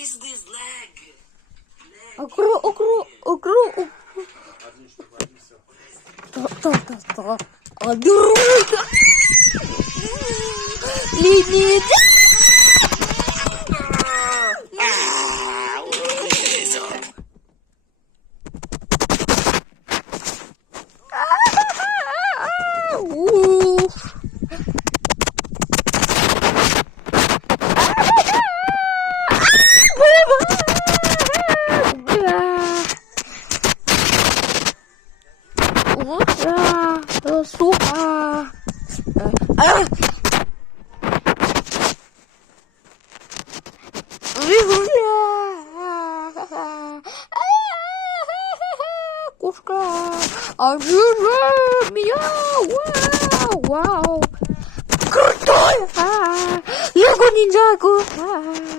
is this leg? Огру. Та. Огру. Линит. Сука. Кошка. Меня. Вау. Крутой. Лего ниндзяго.